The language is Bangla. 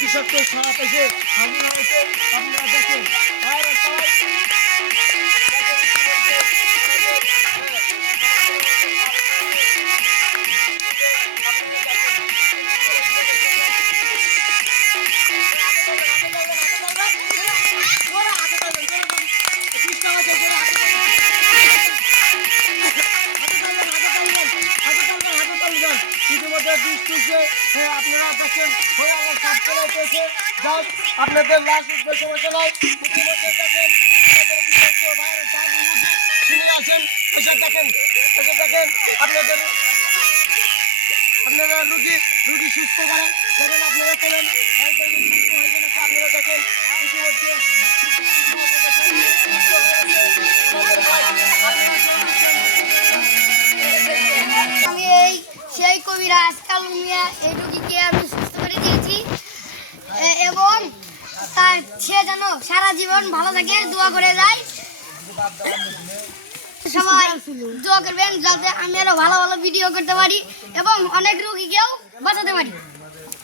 বিষাক্ত সাপ এসে হামলা হয়েছে আপনারা দেখেন। আপনারা দেখেন আপনাদের লাশ উঠবে সমস্যা নাই। ইতিমধ্যে দেখেন আমাদের বিশ্বস্ত ভাইয়ের শুনে আছেন, এসে দেখেন আপনারা রুগী সুস্থ করেন। দেখেন আপনারা চলেন আপনারা দেখেন ইতিমধ্যে আমি সেই কবিরাজ কালু মিয়া এই রোগীকে আমি সুস্থ করে দিয়েছি এবং সে যেন সারা জীবন ভালো থাকে দোয়া করে যায়। সবাই দোয়া করবেন যাতে আমি আরো ভালো ভালো ভিডিও করতে পারি এবং অনেক রোগীকেও বাঁচাতে পারি।